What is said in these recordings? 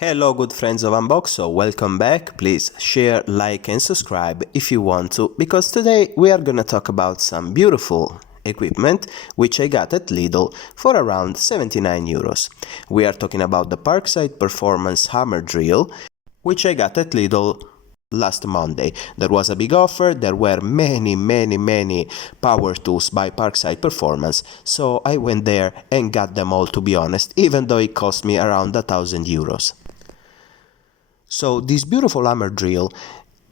Hello good friends of Unboxxxo, welcome back. Please share, like and subscribe if you want to, because today we are gonna talk about some beautiful equipment which I got at Lidl for around 79 euros. We are talking about the Parkside Performance Hammer Drill, which I got at Lidl last Monday. There was a big offer, there were many power tools by Parkside Performance, so I went there and got them all, to be honest, even though it cost me around 1000 euros. So this beautiful hammer drill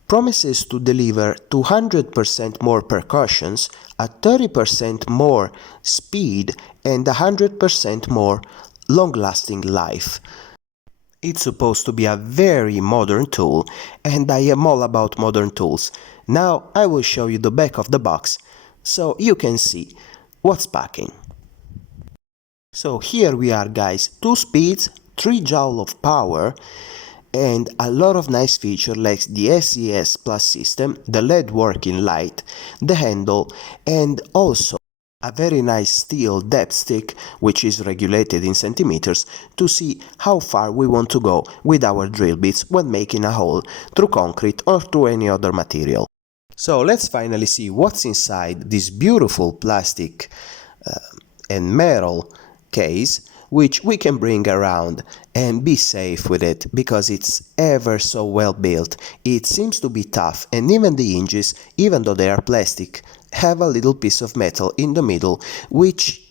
promises to deliver 200% more percussions, a 30% more speed and 100% more long-lasting life. It's supposed to be a very modern tool, and I am all about modern tools. Now I will show you the back of the box so you can see what's packing. So here we are guys, 2 speeds, 3 joule of power, and a lot of nice features like the SES Plus system, the LED working light, the handle, and also a very nice steel depth stick which is regulated in centimeters to see how far we want to go with our drill bits when making a hole through concrete or through any other material. So let's finally see what's inside this beautiful plastic and metal case, which we can bring around and be safe with it because it's ever so well built. It seems to be tough, and even the hinges, even though they are plastic, have a little piece of metal in the middle which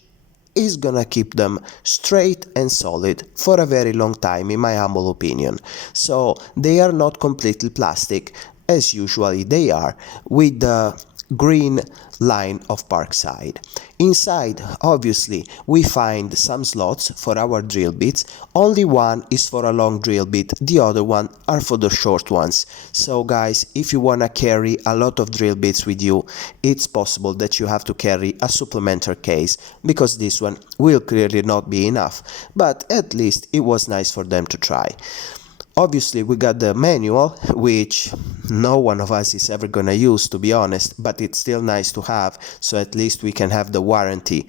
is gonna keep them straight and solid for a very long time, in my humble opinion. So they are not completely plastic as usually they are with the green line of Parkside. Inside, obviously, we find some slots for our drill bits. Only one is for a long drill bit, the other one are for the short ones. So guys, if you wanna carry a lot of drill bits with you, it's possible that you have to carry a supplementary case, because this one will clearly not be enough, but at least it was nice for them to try. Obviously we got the manual, which no one of us is ever gonna use, to be honest, but it's still nice to have, so at least we can have the warranty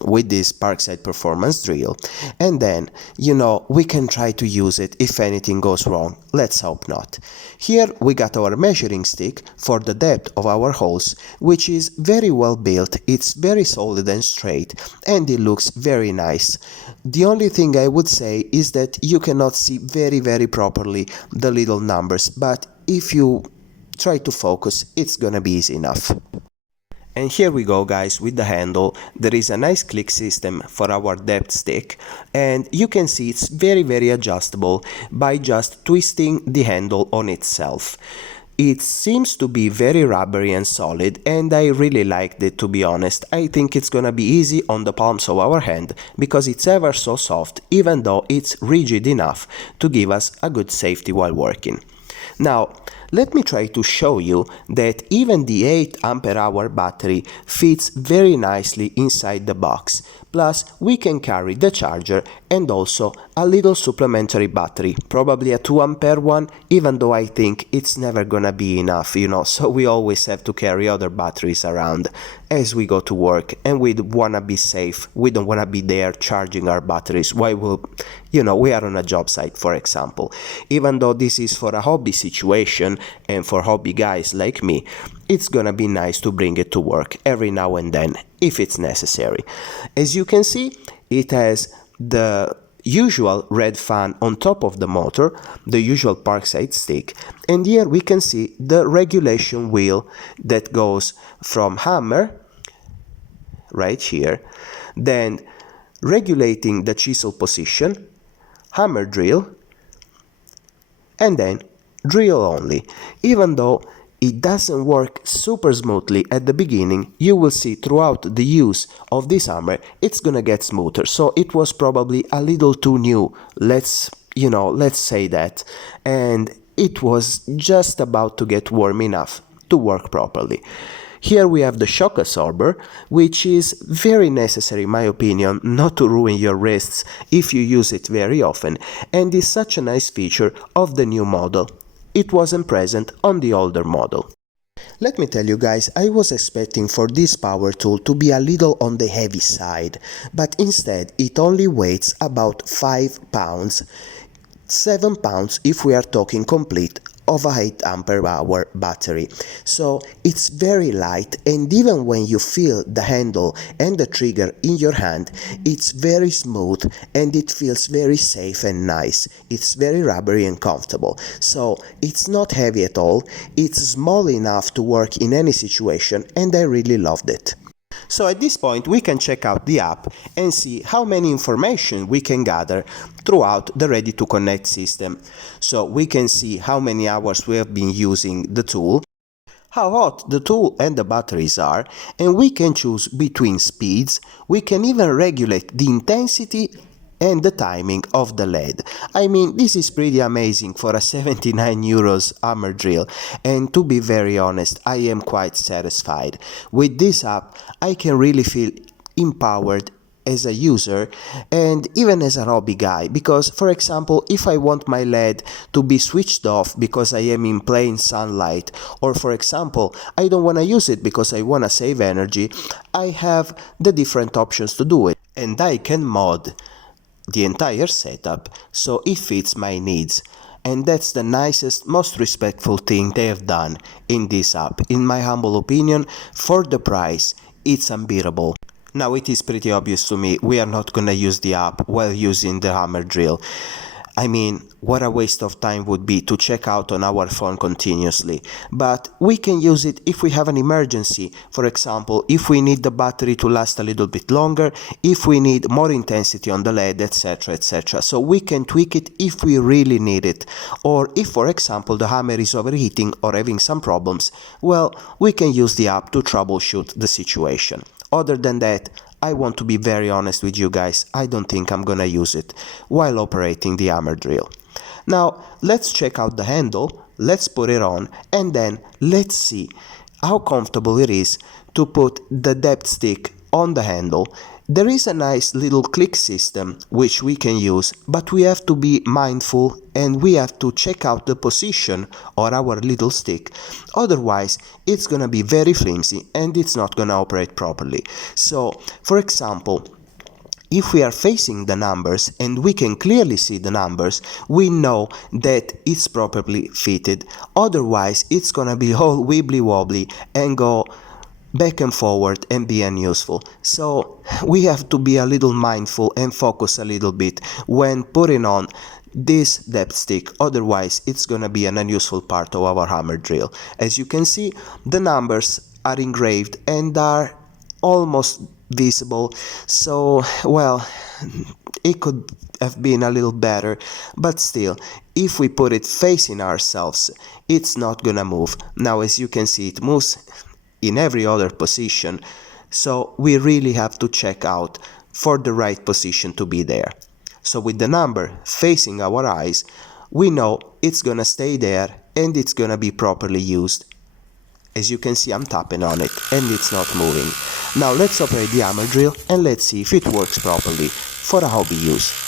with this Parkside Performance Drill. And then, you know, we can try to use it if anything goes wrong. Let's hope not. Here we got our measuring stick for the depth of our holes, which is very well built, it's very solid and straight, and it looks very nice. The only thing I would say is that you cannot see very properly the little numbers, but if you try to focus, it's gonna be easy enough. And here we go guys with the handle. There is a nice click system for our depth stick, and you can see it's very adjustable by just twisting the handle on itself. It seems to be very rubbery and solid, and I really liked it, to be honest. I think it's gonna be easy on the palms of our hand because it's ever so soft, even though it's rigid enough to give us a good safety while working. Now, let me try to show you that even the 8 ampere hour battery fits very nicely inside the box. Plus, we can carry the charger and also a little supplementary battery, probably a 2 ampere one, even though I think it's never gonna be enough, you know, so we always have to carry other batteries around as we go to work, and we wanna be safe. We don't wanna be there charging our batteries while we are on a job site, for example. Even though this is for a hobby situation and for hobby guys like me, it's gonna be nice to bring it to work every now and then if it's necessary. As you can see, it has the usual red fan on top of the motor, the usual Parkside stick, and here we can see the regulation wheel that goes from hammer, right here, then regulating the chisel position, hammer drill, and then drill only. Even though it doesn't work super smoothly at the beginning, you will see throughout the use of this hammer it's gonna get smoother, so it was probably a little too new, let's say that, and it was just about to get warm enough to work properly. Here we have the shock absorber, which is very necessary in my opinion not to ruin your wrists if you use it very often, and is such a nice feature of the new model. It wasn't present on the older model. Let me tell you guys, I was expecting for this power tool to be a little on the heavy side, but instead it only weighs about 5 pounds. 7 pounds if we are talking complete of a 8 ampere hour battery. So it's very light, and even when you feel the handle and the trigger in your hand, it's very smooth and it feels very safe and nice. It's very rubbery and comfortable. So it's not heavy at all, it's small enough to work in any situation, and I really loved it. So at this point we can check out the app and see how many information we can gather throughout the Ready to Connect system. So we can see how many hours we have been using the tool, how hot the tool and the batteries are, and we can choose between speeds. We can even regulate the intensity and the timing of the LED. I mean, this is pretty amazing for a 79 euros hammer drill, and to be very honest, I am quite satisfied. With this app, I can really feel empowered as a user and even as a hobby guy, because for example, if I want my LED to be switched off because I am in plain sunlight, or for example I don't want to use it because I want to save energy, I have the different options to do it, and I can mod the entire setup so it fits my needs. And that's the nicest, most respectful thing they have done in this app. In my humble opinion, for the price, it's unbeatable. Now it is pretty obvious to me we are not gonna use the app while using the hammer drill. I mean, what a waste of time would be to check out on our phone continuously. But we can use it if we have an emergency. For example, if we need the battery to last a little bit longer, if we need more intensity on the LED, etc, etc. So we can tweak it if we really need it. Or if, for example, the hammer is overheating or having some problems, well, we can use the app to troubleshoot the situation. Other than that, I want to be very honest with you guys, I don't think I'm gonna use it while operating the hammer drill. Now, let's check out the handle, let's put it on, and then let's see how comfortable it is to put the depth stick on the handle. There is a nice little click system which we can use, but we have to be mindful and we have to check out the position of our little stick. Otherwise, it's gonna be very flimsy and it's not gonna operate properly. So, for example, if we are facing the numbers and we can clearly see the numbers, we know that it's properly fitted. Otherwise, it's gonna be all wibbly wobbly and go back and forward and be unuseful. So we have to be a little mindful and focus a little bit when putting on this depth stick, otherwise it's gonna be an unuseful part of our hammer drill. As you can see, the numbers are engraved and are almost visible, so well, it could have been a little better, but still, if we put it facing ourselves, it's not gonna move. Now, as you can see, it moves in every other position, so we really have to check out for the right position to be there. So with the number facing our eyes, we know it's gonna stay there and it's gonna be properly used. As you can see, I'm tapping on it and it's not moving. Now let's operate the hammer drill and let's see if it works properly for a hobby use.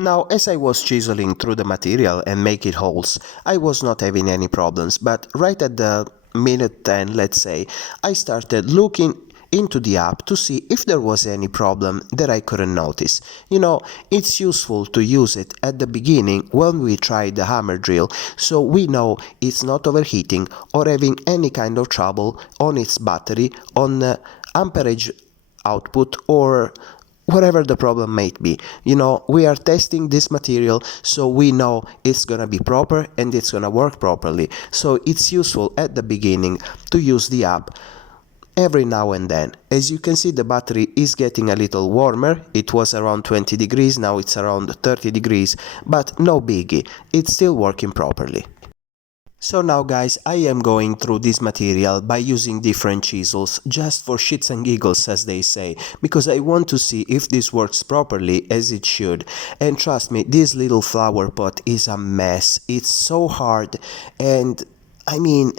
Now, as I was chiseling through the material and making holes, I was not having any problems, but right at the minute 10, let's say, I started looking into the app to see if there was any problem that I couldn't notice. You know, it's useful to use it at the beginning when we try the hammer drill, so we know it's not overheating or having any kind of trouble on its battery, on amperage output, or whatever the problem might be. You know, we are testing this material, so we know it's gonna be proper and it's gonna work properly. So it's useful at the beginning to use the app every now and then. As you can see, the battery is getting a little warmer. It was around 20 degrees, now it's around 30 degrees, but no biggie, it's still working properly. So now guys, I am going through this material by using different chisels, just for shits and giggles, as they say, because I want to see if this works properly as it should. And trust me, this little flower pot is a mess. It's so hard, and I mean,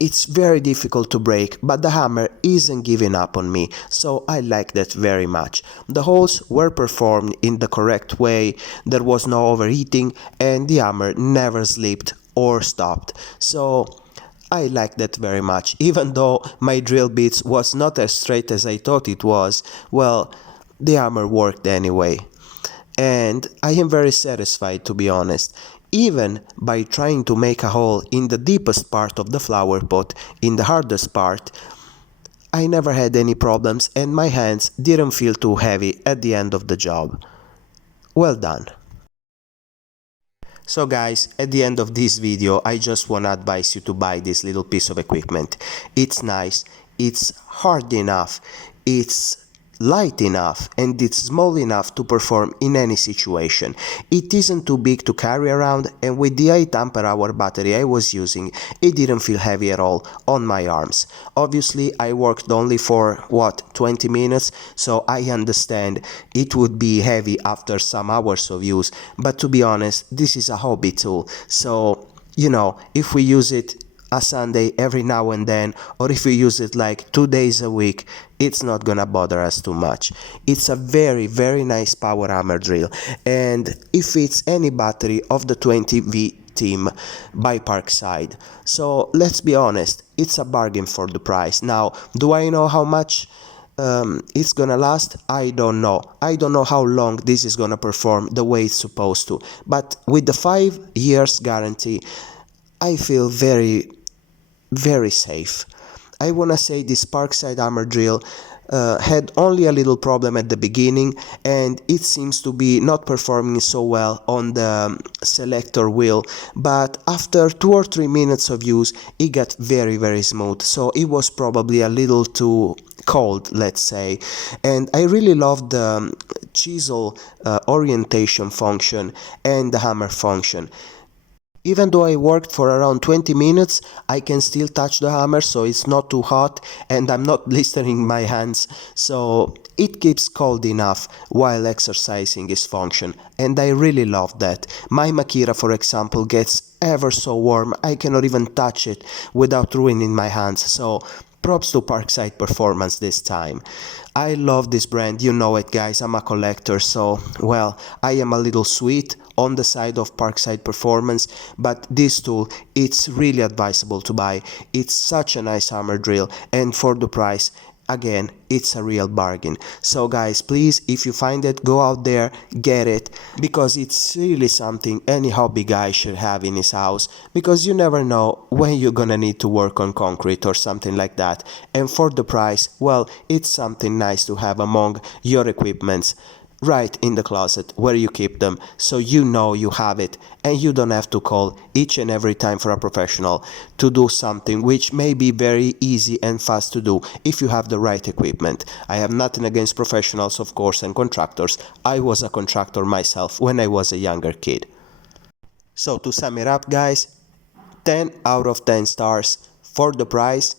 it's very difficult to break, but the hammer isn't giving up on me, so I like that very much. The holes were performed in the correct way, there was no overheating, and the hammer never slipped or stopped, so I like that very much. Even though my drill bits was not as straight as I thought it was, well, the hammer worked anyway. And I am very satisfied, to be honest. Even by trying to make a hole in the deepest part of the flower pot, in the hardest part, I never had any problems and my hands didn't feel too heavy at the end of the job. Well done. So guys, at the end of this video, I just wanna advise you to buy this little piece of equipment. It's nice, it's hard enough, it's light enough, and it's small enough to perform in any situation. It isn't too big to carry around, and with the 8 ampere hour battery I was using, it didn't feel heavy at all on my arms. Obviously I worked only for, 20 minutes, so I understand it would be heavy after some hours of use, but to be honest, this is a hobby tool, so, you know, if we use it a Sunday every now and then, or if we use it like 2 days a week, it's not gonna bother us too much. It's a very nice power hammer drill, and it fits any battery of the 20V team by Parkside. So let's be honest, it's a bargain for the price. Now, do I know how much it's gonna last? I don't know. I don't know how long this is gonna perform the way it's supposed to, but with the 5 years guarantee, I feel very safe. I wanna say this Parkside hammer drill had only a little problem at the beginning, and it seems to be not performing so well on the selector wheel, but after 2 or 3 minutes of use it got very smooth, so it was probably a little too cold, let's say. And I really love the chisel orientation function and the hammer function. Even though I worked for around 20 minutes, I can still touch the hammer, so it's not too hot and I'm not blistering my hands, so it keeps cold enough while exercising its function, and I really love that. My Makira, for example, gets ever so warm, I cannot even touch it without ruining my hands, so props to Parkside Performance this time. I love this brand, you know it guys, I'm a collector, so, well, I am a little sweet on the side of Parkside Performance, but this tool, it's really advisable to buy. It's such a nice hammer drill, and for the price, again, it's a real bargain. So guys, please, if you find it, go out there, get it, because it's really something any hobby guy should have in his house, because you never know when you're gonna need to work on concrete or something like that, and for the price, well, it's something nice to have among your equipments, right in the closet where you keep them, so you know you have it and you don't have to call each and every time for a professional to do something which may be very easy and fast to do if you have the right equipment. I have nothing against professionals, of course, and contractors. I was a contractor myself when I was a younger kid. So to sum it up guys, 10 out of 10 stars for the price,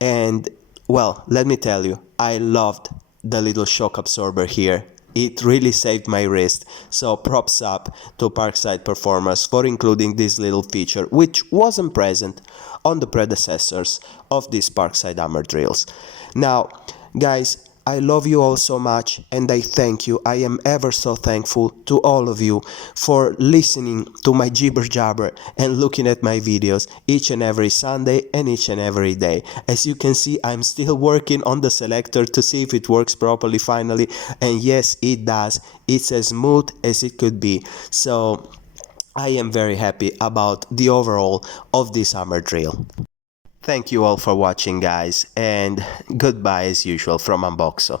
and well, let me tell you, I loved the little shock absorber here. It really saved my wrist, so props up to Parkside Performance for including this little feature, which wasn't present on the predecessors of these Parkside hammer drills. Now, guys, I love you all so much, and I thank you. I am ever so thankful to all of you for listening to my jibber jabber and looking at my videos each and every Sunday and each and every day. As you can see, I'm still working on the selector to see if it works properly finally, and yes, it does. It's as smooth as it could be. So I am very happy about the overall of this hammer drill. Thank you all for watching, guys, and goodbye as usual from Unboxxxo.